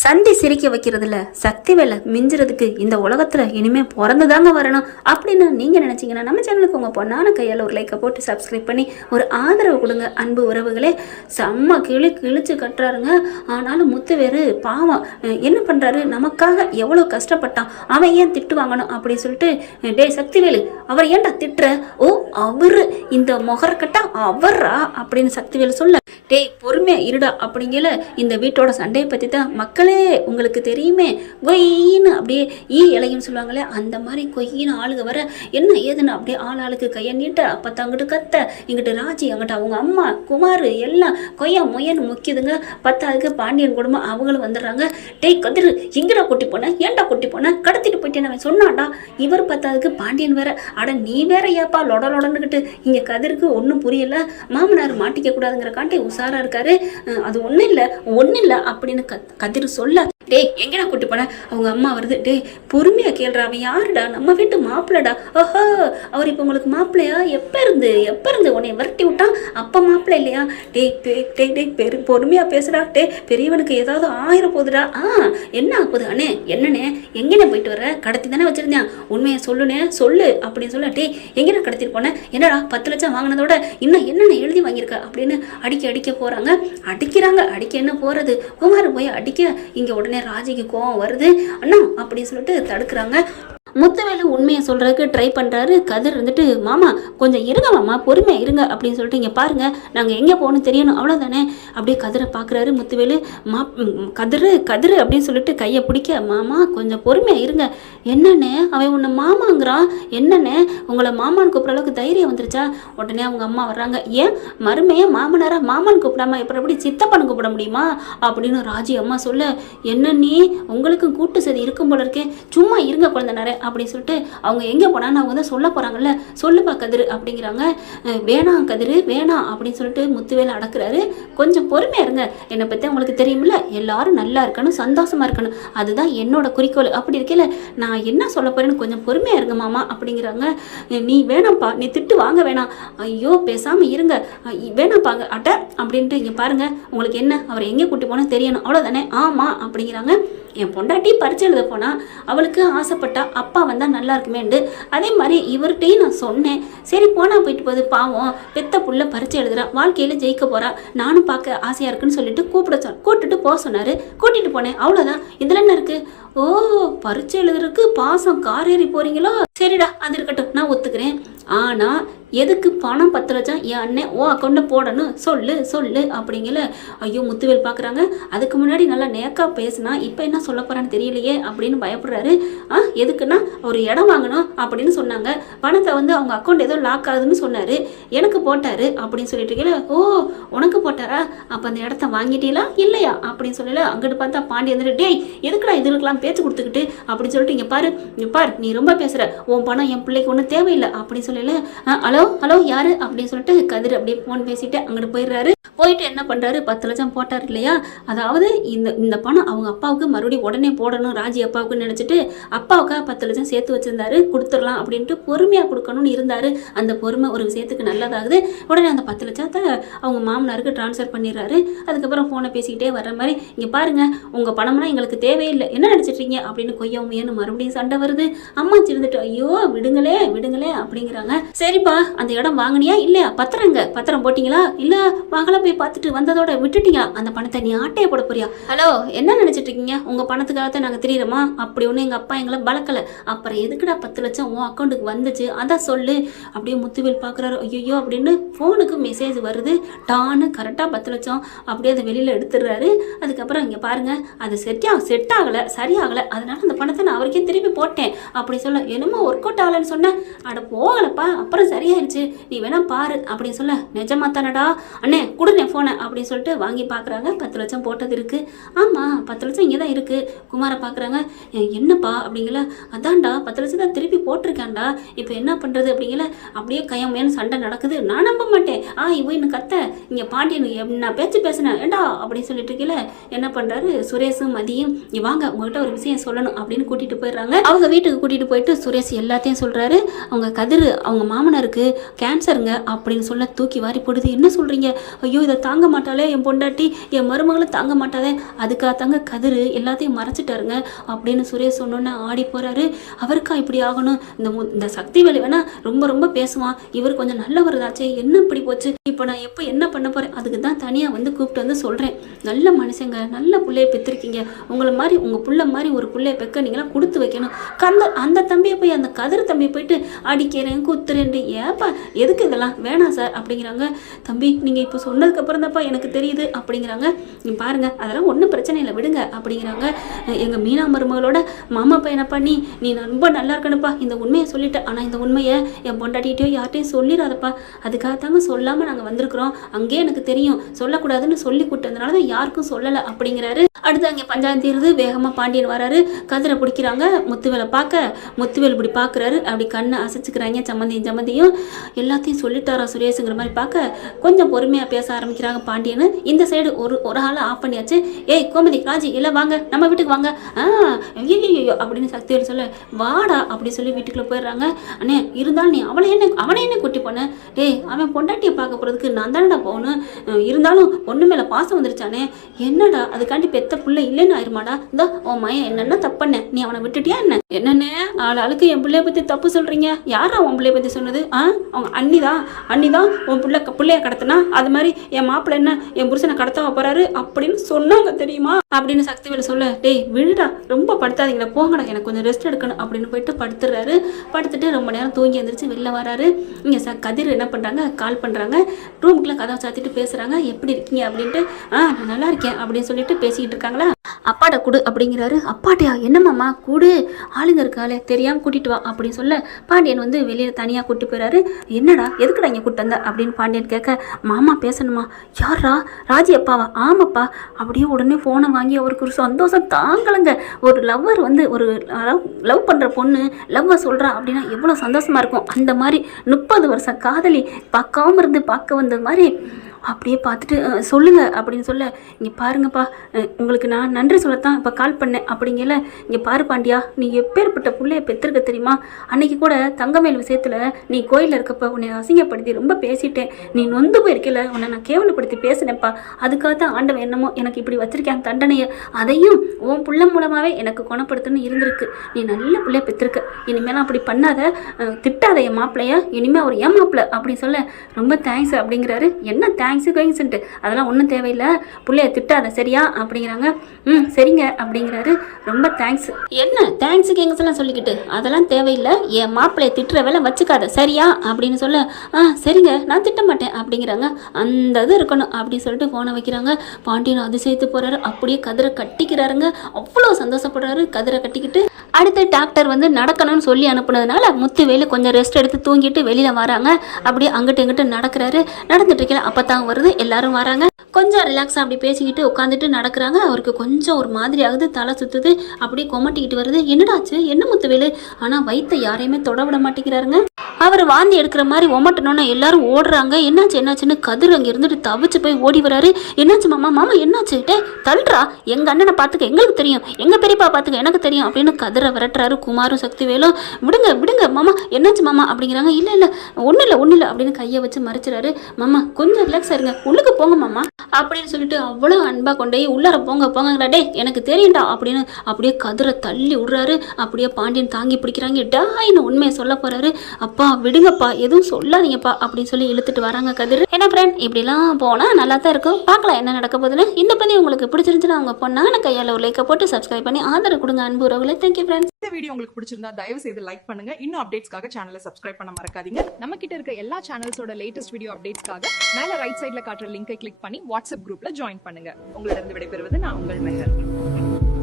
சண்டி சிரிக்க வைக்கிறதுல சக்தி வேலை மிஞ்சுறதுக்கு இந்த உலகத்துல இனிமே பிறந்துதாங்க வரணும் அப்படின்னு நீங்க நினைச்சீங்கன்னா நம்ம சேனலுக்கு உங்க பொண்ணான கையால் ஒரு லைக்கை போட்டு சப்ஸ்கிரைப் பண்ணி ஒரு ஆதரவு கொடுங்க. அன்பு உறவுகளே, செம்ம கிழிச்சு கட்டுறாருங்க. ஆனாலும் முத்துவேறு பாவம் என்ன பண்றாரு, நமக்காக எவ்வளவு கஷ்டப்பட்டான், அவன் ஏன் திட்டு வாங்கணும் அப்படின்னு சொல்லிட்டு, டே சக்திவேலு அவர் ஏன்டா திட்டுற, ஓ அவரு இந்த மொகரக்கட்டா அவரா அப்படின்னு சக்திவேலு சொல்ல, டேய் பொறுமையா இருடா அப்படிங்கல. இந்த வீட்டோட சண்டையை பத்தி தான் மக்களே உங்களுக்கு தெரியுமே, கொய்ன்னு அப்படியே இலையும் சொல்லுவாங்களே, அந்த மாதிரி கொய்யின்னு ஆளுக வர என்ன ஏதுன்னு அப்படியே ஆளுக்கு கையை நீட்ட, அப்ப தங்கிட்டு கத்த, இங்கிட்டு ராஜி, அங்கிட்ட அவங்க அம்மா குமார் எல்லாம் கொய்யா மொய்யன்னு முக்கியதுங்க. பத்தாவதுக்கு பாண்டியன் குடும்பம் அவங்களும் வந்துடுறாங்க. டேய் கதிரு எங்கடா கொட்டி போன, ஏன்டா கொட்டி போன, கடத்திட்டு போயிட்டேன்னு அவன் சொன்னான்டா. இவர் பத்தாவதுக்கு பாண்டியன் வேற, அட நீ வேற ஏப்பா லொடலொடன்னுக்கிட்டு. இங்க கதிருக்கு ஒன்றும் புரியல, மாமனார் மாட்டிக்க கூடாதுங்கிற காட்டி உசாரா இருக்காரு. அது ஒன்றும் இல்லை அப்படின்னு கதிர் சொல்ல, டேய் எங்கடா கூட்டி போன, அவங்க அம்மா வருது, டேய் பொறுமையா கேள்றா, அவன் யாருடா, நம்ம வீட்டு மாப்பிள்ளடா. ஓஹோ அவர் இப்போ உங்களுக்கு மாப்பிள்ளையா, எப்ப இருந்து உன்னை விரட்டி விட்டான், அப்ப மாப்பிள்ளை இல்லையா. டேய் பொறுமையா பேசுடா, டே பெரியவனுக்கு ஏதாவது ஆயிரம் போகுதுடா. என்ன ஆகுது அண்ணே, என்னண்ணே எங்கண்ணே போயிட்டு வர, கடத்தி தானே வச்சிருந்தேன், உண்மையை சொல்லுனே சொல்லு அப்படின்னு சொல்ல, டேய் எங்கண்ணே கடத்திட்டு போனேன், என்னடா 10 லட்சம் வாங்கினதோட இன்னும் என்னென்ன எழுதி வாங்கியிருக்க அப்படின்னு அடிக்க போறாங்க. அடிக்க என்ன போறது, குமார் போய் அடிக்க, இங்க உடனே ராஜிக்கு கோவம் வருது. அண்ணா அப்படின்னு சொல்லிட்டு தடுக்கிறாங்க. முத்துவேலு உண்மையை சொல்றதுக்கு ட்ரை பண்றாரு. கதிர் இருந்துட்டு, மாமா கொஞ்சம் இருங்க மாமா, பொறுமையா இருங்க அப்படின்னு சொல்லிட்டு, இங்க பாருங்க நாங்க எங்க போகணும் தெரியணும் அவ்வளவுதானே. அப்படியே கதிரை பாக்குறாரு முத்துவேலு. கதிரு அப்படின்னு சொல்லிட்டு கையை பிடிக்க, மாமா கொஞ்சம் பொறுமையா இருங்க. என்னன்னு அவன் உன்னை மாமாங்கிறான், என்னன்னு உங்களை மாமான்னு கூப்பிட்ற அளவுக்கு தைரியம் வந்துருச்சா. உடனே அவங்க அம்மா வர்றாங்க. ஏன் மருமையா மாமனாரா, மாமான்னு கூப்பிடாம எப்படி சித்தப்பான்னு கூப்பிட முடியுமா அப்படின்னு ராஜி அம்மா சொல்ல, என்ன நீ உங்களுக்கும் கூட்டு சதி இருக்கும் போல இருக்கேன், சும்மா இருங்க குழந்தை நேரம் அப்படின்னு சொல்லிட்டு அவங்க எங்க போனான்னு அவங்க தான் சொல்ல போறாங்கல்ல, சொல்லுப்பா கதிரு அப்படிங்கிறாங்க. வேணாம் கதிரு வேணாம் அப்படின்னு சொல்லிட்டு முத்துவேலு அடக்குறாரு. கொஞ்சம் பொறுமையா இருங்க, என்னை பத்தி உங்களுக்கு தெரியுமில்ல, எல்லாரும் நல்லா இருக்கணும், சந்தோஷமா இருக்கணும், அதுதான் என்னோட குறிக்கோள். அப்படி இருக்கல நான் என்ன சொல்ல போறேன்னு கொஞ்சம் பொறுமையா இருங்க மாமா அப்படிங்கிறாங்க. நீ வேணாம்ப்பா, நீ திட்டு வாங்க வேணாம், ஐயோ பேசாம இருங்க, வேணாம்பாங்க அட்ட அப்படின்ட்டு. இங்க பாருங்க உங்களுக்கு என்ன, அவர் எங்க கூட்டி போனா தெரியணும் அவ்வளவுதானே. ஆமா அப்படிங்கிறாங்க. என் பொண்டாட்டி பரிச்சை எழுத போனா அவளுக்கு ஆசைப்பட்டா அப்பா வந்தா நல்லா இருக்குமேண்டு, அதே மாதிரி இவர்கிட்டையும் நான் சொன்னேன், சரி போனா போயிட்டு போகுது, பாவம் பெத்த புள்ள பரிச்சை எழுதுறா, வாழ்க்கையில ஜெயிக்க போறா, நானும் பார்க்க ஆசையா இருக்குன்னு சொல்லிட்டு கூட்டிட்டு போக சொன்னாரு, கூட்டிட்டு போனேன் அவ்வளவுதான். இதுல என்ன இருக்கு, ஓ பரிச்சை எழுதுறதுக்கு பாசம் காரேறி போறீங்களோ, சரிடா அது இருக்கட்டும் நான் ஒத்துக்கிறேன். ஆனா எதுக்கு பணம் 10 லட்சம் என் அண்ணன் ஓ அக்கௌண்ட்ல போடணும், சொல்லு அப்படிங்கல. ஐயோ முத்துவேல் பாக்குறாங்க. அதுக்கு முன்னாடி நல்லா நேக்கா பேசினா இப்ப என்ன சொல்ல போறான்னு தெரியலையே அப்படின்னு பயப்படுறாரு. எதுக்குன்னா ஒரு இடம் வாங்கணும் அப்படின்னு சொன்னாங்க, பணத்தை வந்து அவங்க அக்கௌண்ட் ஏதோ லாக் ஆகுதுன்னு சொன்னாரு, எனக்கு போட்டாரு அப்படின்னு சொல்லிட்டு இருக்கல. ஓ உனக்கு போட்டாரா, அப்ப அந்த இடத்த வாங்கிட்டீங்களா இல்லையா அப்படின்னு சொல்லல. அங்கிட்டு பார்த்தா பாண்டி வந்துட்டு, டேய் எதுக்குடா இதுக்கெல்லாம் பேச்சு கொடுத்துக்கிட்டு அப்படின்னு சொல்லிட்டு, இங்க பாரு நீ ரொம்ப பேசுற, உன் பணம் என் பிள்ளைக்கு ஒன்றும் தேவையில்லை அப்படின்னு சொல்லல. ஹலோ யாரு அப்படின்னு சொல்லிட்டு கதிர் அப்படியே போன் பேசிட்டு அங்கிட்டு போயிடுறாரு. போயிட்டு என்ன பண்றாரு, 10 லட்சம் போட்டார் இல்லையா, அதாவது இந்த பணம் அவங்க அப்பாவுக்கு மறுபடியும் உடனே போடணும், ராஜி அப்பாவுக்குன்னு நினைச்சிட்டு அப்பாவுக்காக 10 லட்சம் சேர்த்து வச்சிருந்தாரு, கொடுத்துடலாம் அப்படின்ட்டு பொறுமையா கொடுக்கணும்னு இருந்தாரு. அந்த பொறுமை ஒரு விஷயத்துக்கு நல்லதாகுது. உடனே அந்த 10 லட்சத்தை அவங்க மாமனாருக்கு டிரான்ஸ்ஃபர் பண்ணிடுறாரு. அதுக்கப்புறம் போனை பேசிக்கிட்டே வர்ற மாதிரி, இங்க பாருங்க உங்க பணம்னா எங்களுக்கு தேவையில்லை, என்ன நினைச்சிட்டீங்க அப்படின்னு கொய்யாமையன்னு மறுபடியும் சண்டை வருது. அம்மா இருந்துட்டு, ஐயோ விடுங்களே அப்படிங்கிறாங்க. சரிப்பா அந்த இடம் வாங்கினியா இல்லையா, பத்திரம் போட்டீங்களா, இல்ல வாங்கலாம் போய் பார்த்துட்டு வந்ததோட விட்டுட்டீங்க, அந்த பணத்தை நீ ஆட்டையை போட போறியா, ஹலோ என்ன நினைச்சிட்டு இருக்கீங்க, உங்க பணத்துக்காக நாங்க தெரியுறோமா, அப்படி ஒண்ணு எங்க அப்பா எங்களை பலக்கல, அப்புறம் எதுக்குடா 10 லட்சம் உன் அக்கௌண்ட்டுக்கு வந்துச்சு அதான் சொல்லு. அப்படியே முத்துவேல் பாக்குறாரு. ஐயோ அப்படின்னு போனுக்கு மெசேஜ் வருது. டான்னு கரெக்டா 10 லட்சம் அப்படியே அதை வெளியில எடுத்துடுறாரு. அதுக்கப்புறம் இங்க பாருங்க அது செட் ஆகல, சரியாகல, அதனால அந்த பணத்தை நான் அவருக்கே திருப்பி போட்டேன் அப்படி சொல்ல. என்னமோ ஒர்க் அவுட் ஆகலன்னு சொன்ன, அட போகலப்பா அப்புறம் சரியாயிருச்சு, நீ வேணா பாரு அப்படின்னு சொல்ல. நிஜமா தானடா அண்ணே கொடுங்க போனை அப்படின்னு சொல்லிட்டு வாங்கி பாக்குறாங்க. 10 லட்சம் போட்டது இருக்கு. ஆமா 10 லட்சம் இங்கதான் இருக்கு. குமார பாக்குறாங்க. என்னப்பா அப்படிங்கல. அதான்டா 10 லட்சம் தான் திருப்பி போட்டிருக்கான்டா, இப்ப என்ன பண்றது அப்படிங்கல. அப்படியே கையமையான சண்டை நடக்குது. நான் நம்ப மாட்டேன், இவ இன்னும் கத்த, இங்க பாண்டியன் நான் பேசினேன் ஏண்டா அப்படின்னு சொல்லிட்டு இருக்கல. என்ன பண்றாரு, சுரேஷும் மதியும் வாங்க உங்ககிட்ட ஒரு விஷயம் சொல்லணும் அப்படின்னு கூட்டிட்டு போயிடுறாங்க. அவங்க வீட்டுக்கு கூட்டிட்டு போயிட்டு சுரேஷ் எல்லாத்தையும் சொல்றாரு. அவங்க கதிர் அவங்க மாமனாருக்கு கேன்சருங்க அப்படின்னு சொல்ல தூக்கி வாரி போடுது. என்ன சொல்றீங்க, ஐயோ ஐயோ இதை தாங்க மாட்டாளே என் பொண்டாட்டி, என் மருமகளும் தாங்க மாட்டாதே, அதுக்காக தாங்க கதிர் எல்லாத்தையும் மறைச்சிட்டாருங்க அப்படின்னு சுரேஷ் சொன்னோன்னே ஆடி போகிறாரு. அவருக்கா இப்படி ஆகணும்? இந்த சக்தி வேலை வேணா ரொம்ப ரொம்ப பேசுவான், இவர் கொஞ்சம் நல்லவர்தாச்சே, என்ன இப்படி போச்சு, இப்போ நான் எப்போ என்ன பண்ண போகிறேன், அதுக்கு தான் தனியாக வந்து கூப்பிட்டு வந்து சொல்கிறேன். நல்ல மனுஷங்க, நல்ல பிள்ளைய பெற்றிருக்கீங்க, உங்களை மாதிரி உங்கள் பிள்ளை மாதிரி ஒரு பிள்ளைய பெக்க நீங்களாம் கொடுத்து வைக்கணும். அந்த தம்பியை போய் அந்த கதிர் தம்பியை போயிட்டு அடிக்கிறேன் குத்துறேன், ஏப்பா எதுக்கு இதெல்லாம் வேணாம் சார் அப்படிங்கிறாங்க. தம்பி நீங்கள் இப்போ சொன்னதுக்கப்புறம் தான்ப்பா எனக்கு தெரியுது அப்படிங்கிறாங்க. நீ பாருங்கள் அதெல்லாம் ஒன்றும் பிரச்சனை இல்லை விடுங்க அப்படிங்கிறாங்க. எங்கள் மீனா மருமகளோட மாமா பையனை பண்ணி நீ ரொம்ப நல்லா இருக்கணுப்பா, இந்த உண்மையை சொல்லிட்டேன், ஆனால் இந்த உண்மையை என் பொண்டாட்டிகிட்டையோ யார்ட்டையும் சொல்லிடாதப்பா, அதுக்காக தாங்க சொல்லாமல் நாங்கள் வந்திருக்கிறோம், அங்கேயே எனக்கு தெரியும் சொல்லக்கூடாதுன்னு சொல்லி கூட்டதுனால தான் யாருக்கும் சொல்லலை அப்படிங்கிறாரு. அடுத்து அங்கே பஞ்சாயத்து தீருது. வேகமாக பாண்டியன் வராரு, கதிரை பிடிக்கிறாங்க. முத்துவேலை பார்க்க முத்துவேல் இப்படி பார்க்குறாரு, அப்படி கண்ணை அசைச்சிக்கிறாங்க. சம்மந்தியும் எல்லாத்தையும் சொல்லிட்டாரா சுரேஷுங்கிற மாதிரி பார்க்க கொஞ்சம் பொறுமையாக பேச ஆரம்பிக்கிறாங்க பாண்டியன். இந்த சைடு ஒரு ஆளை ஆஃப் பண்ணியாச்சு. ஏய் கோமதி ராஜி எல்லாம் வாங்க, நம்ம வீட்டுக்கு வாங்க. ஐயோ அப்படின்னு சக்திவேல் சொல்ல, வாடா அப்படி சொல்லி வீட்டுக்குள்ளே போயிடுறாங்க. அண்ணே இருந்தாலும் நீ அவனை என்ன கூட்டி போன, டேய் அவன் பொண்டாட்டியை பார்க்க போகிறதுக்கு நான் தானடா போகணும், இருந்தாலும் பொண்ணு மேலே பாசம் வந்துருச்சானே, என்னடா அதுக்காண்டி பெத்த பிள்ளை இல்லைன்னு ஆயிருமாடா, இந்த உன் மயன் என்னென்ன தப்பண்ண, நீ அவனை விட்டுட்டியா என்ன, என்னன்னே ஆளுக்கு என் பிள்ளைய பற்றி தப்பு சொல்கிறீங்க, யாரா உன் பிள்ளைய பற்றி சொன்னது, அவங்க அண்ணிதான் உன் பிள்ளைய கடத்தினா, அது மாதிரி என் மாப்பிள்ளை என்ன என் புருஷனை கடத்த போறாரு அப்படின்னு சொன்னாங்க தெரியுமா அப்படின்னு சக்திவேல் சொல்ல, டேய் விழுடா ரொம்ப படுத்தாதீங்களா, போங்கடா எனக்கு கொஞ்சம் ரெஸ்ட் எடுக்கணும் அப்படின்னு போயிட்டு படுத்துடுறாரு. படுத்துட்டு ரொம்ப நேரம் தூங்கி எழுந்திரிச்சு வெளில வராரு. இங்கே கதிர் என்ன பண்ணுறாங்க, கால் பண்ணுறாங்க, ரூமுக்குள்ளே கதவை சாத்திட்டு பேசுகிறாங்க, எப்படி இருக்கீங்க அப்படின்ட்டு. நான் நல்லா இருக்கேன் அப்படின்னு சொல்லிட்டு பேசிக்கிட்டு இருக்காங்களா. அப்பாட்ட கூடு அப்படிங்கிறாரு. அப்பாட்டியா என்னம்மாம்மா கூடு, ஆளுங்க இருக்காளே தெரியாமல் கூட்டிட்டு வா அப்படின்னு சொல்ல பாண்டியன் வந்து வெளியில் தனியாக கூட்டி போயிறாரு. என்னடா எதுக்குடா இங்கே கூட்டு வந்த அப்படின்னு பாண்டியன் கேட்க, மாமா பேசணுமா, யாரா ராஜி அப்பாவா, ஆமாப்பா அப்படியே உடனே ஃபோனை வாங்கி அவருக்கு ஒரு சந்தோஷம் தாங்கலைங்க. ஒரு லவ்வர் வந்து ஒரு லவ் பண்ணுற பொண்ணு லவ்வை சொல்கிறா அப்படின்னா எவ்வளோ சந்தோஷமாக இருக்கும். அந்த மாதிரி 30 வருஷம் காதலி பார்க்காம இருந்து பார்க்க வந்த மாதிரி அப்படியே பார்த்துட்டு சொல்லுங்கள் அப்படின்னு சொல்ல, இங்கே பாருங்கப்பா உங்களுக்கு நான் நன்றி சொல்லத்தான் இப்போ கால் பண்ணேன் அப்படிங்கல, இங்கே பாரு பாண்டியா நீ எப்பேற்பட்ட பிள்ளைய பெற்றிருக்க தெரியுமா, அன்னைக்கு கூட தங்கமேல் விஷயத்தில் நீ கோயிலில் இருக்கப்ப உன்னை அசிங்கப்படுத்தி ரொம்ப பேசிட்டேன், நீ நொந்து போயிருக்கல, உன்னை நான் கேவலப்படுத்தி பேசினேன்ப்பா, அதுக்காக தான் ஆண்டவன் என்னமோ எனக்கு இப்படி வச்சிருக்கேன் தண்டனையை, அதையும் உன் பிள்ளை மூலமாகவே எனக்கு குணப்படுத்துன்னு இருந்திருக்கு, நீ நல்ல பிள்ளைய பெற்றிருக்க, இனிமேலாம் அப்படி பண்ணாத, திட்டாத என் மாப்பிள்ளைய, இனிமேல் அவர் ஏன் மாப்பிள்ளை அப்படின்னு சொல்ல, ரொம்ப தேங்க்ஸ் அப்படிங்கிறாரு. என்ன தேங்க்ஸுன்ட்டு அதெல்லாம் ஒன்றும் தேவையில்லை, பிள்ளைய திட்டாத சரியா அப்படிங்கிறாங்க. சரிங்க அப்படிங்கிறாரு. ரொம்ப தேங்க்ஸ். என்ன தேங்க்ஸு கேங்ஸ்லாம் சொல்லிக்கிட்டு அதெல்லாம் தேவையில்லை, என் மாப்பிள்ளைய திட்டுற வேலை வச்சுக்காத சரியா அப்படின்னு சொல்ல, சரிங்க நான் திட்ட மாட்டேன் அப்படிங்கிறாங்க. அந்த இது இருக்கணும் அப்படின்னு சொல்லிட்டு ஃபோனை வைக்கிறாங்க. பாண்டியன் அதிசயத்து போகிறாரு, அப்படியே கதிரை கட்டிக்கிறாருங்க. அவ்வளோ சந்தோஷப்படுறாரு கதிரை கட்டிக்கிட்டு. அடுத்து டாக்டர் வந்து நடக்கணும்னு சொல்லி அனுப்புனதுனால முத்துவேலு கொஞ்சம் ரெஸ்ட் எடுத்து தூங்கிட்டு வெளியில் வராங்க. அப்படியே அங்கிட்டு இங்கிட்டு நடக்கிறாரு. நடந்துட்டு இருக்கல அப்போ தான் வருது, எல்லாரும் வராங்க. கொஞ்சம் ரிலாக்ஸாக அப்படி பேசிக்கிட்டு உட்காந்துட்டு நடக்கிறாங்க. அவருக்கு கொஞ்சம் ஒரு மாதிரி ஆகுது, தலை சுற்றுது, அப்படியே கொமட்டிக்கிட்டு வருது. என்னடாச்சு என்ன முத்துவேலு, ஆனால் வயிற்றை யாரையுமே தொட விட மாட்டேங்கிறாருங்க. அவர் வாந்தி எடுக்கிற மாதிரி ஒமட்டணுன்னு எல்லாரும் ஓடுறாங்க. என்னாச்சுன்னு கதிர் அங்கே இருந்துட்டு தவிச்சு போய் ஓடி வராரு. என்னாச்சு மாமா என்னாச்சு, டே தள்ளுறா, எங்கள் அண்ணனை பார்த்துக்க எங்களுக்கு தெரியும், எங்கள் பெரியப்பா பார்த்துக்க எனக்கு தெரியும் அப்படின்னு கதிரை விரட்டுறாரு குமாரும் சக்திவேலும். விடுங்க மாமா என்னாச்சு மாமா அப்படிங்கிறாங்க. இல்லை ஒன்றும் இல்லை அப்படின்னு கையை வச்சு மறைச்சிறாரு. மாமா கொஞ்சம் ரிலாக்ஸாக இருங்க, உள்ளுக்கு போங்க மாமா அப்படின்னு சொல்லிட்டு அவ்வளோ அன்பாக கொண்டே உள்ளார போங்கடா, டே எனக்கு தெரியும்டா அப்படின்னு அப்படியே கதிரை தள்ளி விடுறாரு. அப்படியே பாண்டியன் தாங்கி பிடிக்கிறாங்க. டாயின்னு உண்மையை சொல்ல போறாரு. அப்பா விடுங்கப்பா எதுவும் சொல்லாதீங்கப்பா அப்படின்னு சொல்லி இழுத்துட்டு வராங்க கதிர். என்ன ஃப்ரெண்ட் இப்படிலாம் போனால் நல்லா தான் இருக்கும், பார்க்கலாம் என்ன நடக்க போகுதுன்னு. இந்த பதிவு உங்களுக்கு பிடிச்சிருந்துச்சுன்னா அவங்க பொண்ணான கையால் ஒரு லைக்கை போட்டு சப்ஸ்கிரைப் பண்ணி ஆதரவு கொடுங்க அன்பு உறவுகளே. Thank you friends. இந்த வீடியோ உங்களுக்கு பிடிச்சிருந்தா தயவு செய்து லைக் பண்ணுங்க. இன்னும் அப்டேட்ஸ்க்காக சேனலை சப்ஸ்கிரைப் பண்ண மறக்காதீங்க. நம்ம கிட்ட இருக்க எல்லா சேனல்ஸோட லேட்டஸ்ட் வீடியோ அப்டேட்ஸ்க்காக மேல ரைட் சைடுல காட்டுற லிங்கை கிளிக் பண்ணி வாட்ஸ்அப் குரூப்ல ஜாயின் பண்ணுங்க. உங்களிடம் விடைபெறுவது நான் உங்கள் மெஹர்.